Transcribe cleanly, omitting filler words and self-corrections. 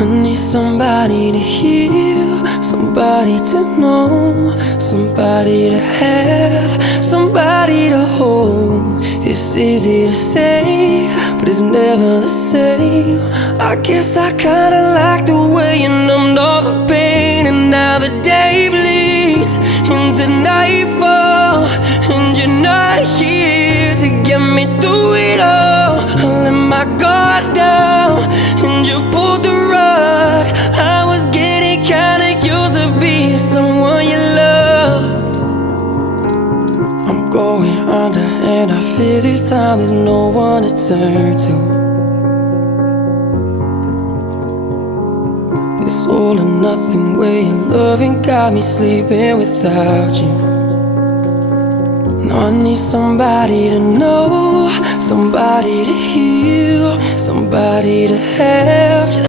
I need somebody to heal, somebody to know, somebody to have, somebody to hold. It's easy to say, but it's never the same. I guess I kinda like the way you numbed all the pain. And now the day bleeds into nightfall, and you're not here to get me through it all. I let my guard down, and you pulled the rug. I was getting kinda used to being someone you loved. I'm going under, and I fear this time there's no one to turn to. This all or nothing way of loving got me sleeping without you. Now I need somebody to know, somebody to heal, somebody to have.